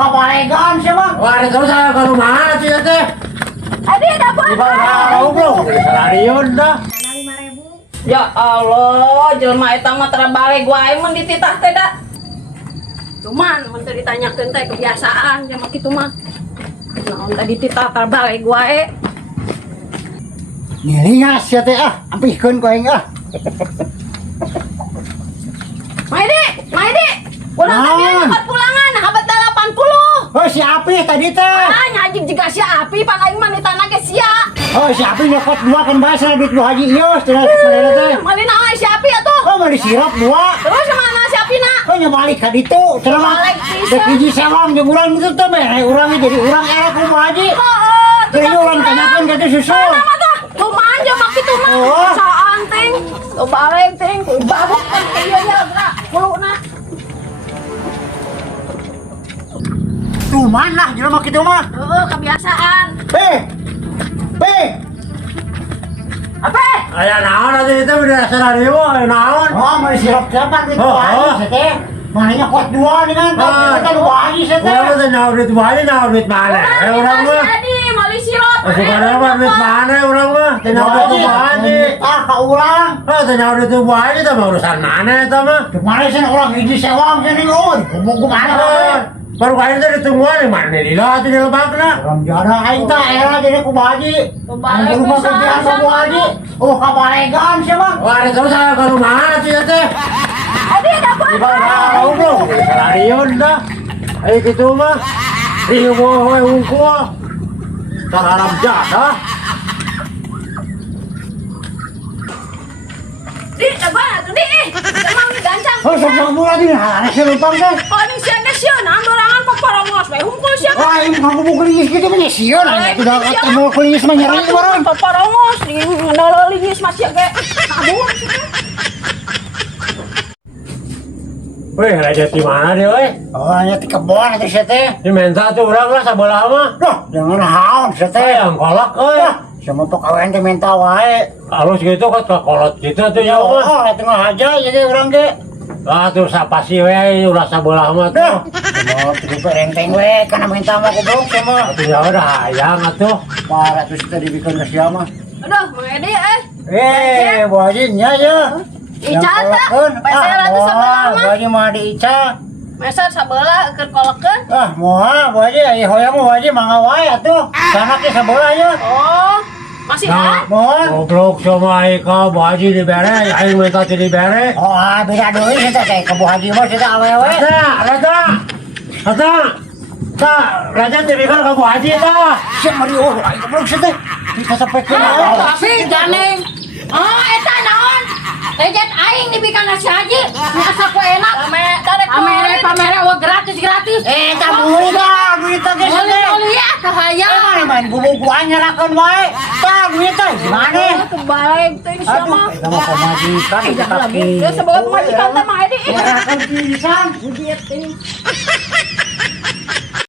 kapalegan siya bang. Wah, ito sa karumahan at yun eh. Adi ada apa? Di ba na bro? Sa yun dah. Ya Allah, jelema eta mah terbalik gua emang dititah teh da. Cuman mun teu ditanyakeun teh kebiasaan nya mah kitu mah. Naon tadi dititah terbalik gua Nilias ya teh ampihkeun ku aing Maedi. Urang tadi dapat pulangan habat 80. Oh si Api tadi teh. Nyajik juga si Api pan aing mah ditana ge sia. Oh si Api nyokot dua kan bahasa duit lu Haji Ios cenah mana teh. Malina aya si Api atuh. Oh mau disirap dua. Terus mana si Api na? Oh nyabalik ka ditu cenah mah. Balik pisan. Dek hiji sewang jeung urang itu teh mere urang jadi urang era ku Haji. Heeh. Jadi urang tanyakeun ka teh susul. Kumaha aja mak kitu mah. Oh. Saan ting. Tuh balik ting. Babuk kan ieu ya gerak kuluna. Tuh mana jelema kitu mah. Heeh, kebiasaan. Apa? Aya naon atuh itu udah sana deui naon. Oh mau disirap siapa gitu Haji teh. Mana nyokot dua dengan kita lu Haji teh. Urang teh naon duit bali naon duit mana? Urang mah. Jadi mali sirop. Sekarang mah duit mana urang mah? Teh naon duit bali. Ka urang. Teh naon duit bali teh mah urusan mana eta mah? Kemarin sana orang hiji sewang sana oh, kumpul mana? Baru kali tadi tungguan mana lila tuh di lebakna. Orang jada aing teh era jadi ku Haji. Balik Rumah pisan, kerjaan ku Haji. Oh kapalegan siapa? Wah, itu saya ke rumah tuh ya teh. Adi ada apa? Di bawah bro. Stadion dah. Ayo gitu mah. Riu we unggul. Terharap jada. Di, apa tuh di? Emang gancang. Oh sama mula di ana si lupang teh. Oh, ini siapa sih? Amdorangan paparongos, we hungkul siapa? Wah ini kamu mau kulinis gitu punya sion aya tidak ketemu kulinis mah nyari barang. Paparongos, di ngalalinis masih agak kabur. Weh, raja di mana deh, weh? Oh nya di kebon atuh sia teh. Di mensa tuh urang lah sabelah mah. Duh, jangan haun sia teh. Yang kolak euy. Sama pekawean teh minta wae. Halus gitu kan kolot gitu tuh ya Oh, mah. tengah aja jadi urang ge. Ah tuh sapa sih weh ulah sabelah mah Duh, tuh. mau tidur renteng we kana minta mah goblok sama. Atuh ya udah hayang atuh. Parah tuh kita dibikin ke siapa? Aduh, Mang Edi Bu Haji nya ya. Ica teh, peser atuh sabelah Bu mah. Haji mah di Ica. Meser sabelah keur kolekeun. Moal Bu Haji aya hoyong Bu Haji mangga wae atuh. Sana ke sabelah ya. Oh, masih Nah, Moal. goblok sama Eka, Bu Haji dibere, aing minta ti dibere. Oh, beda deui kita teh ke Bu Haji mah kita awewe. Rada, Raja diberikan ke Bu Haji ta. Siap mari oh, aing goblok sih teh. Kita sampaikan. tapi janeng. Oh, eta naon? Ejet aing dibikin nasi haji. Asa ku enak. Pamere wah gratis. Taburi dah, duit teh geus teh. Ya, kahaya. Main bubuk gua nyerakeun wae. Tah duit teh gimana? Kebalik teh Aduh, sama. kita mah pemajikan Jangan tapi. lagi. Ya sebab majikan teh Mang Edi. Nyerakeun pisan. Diet teh.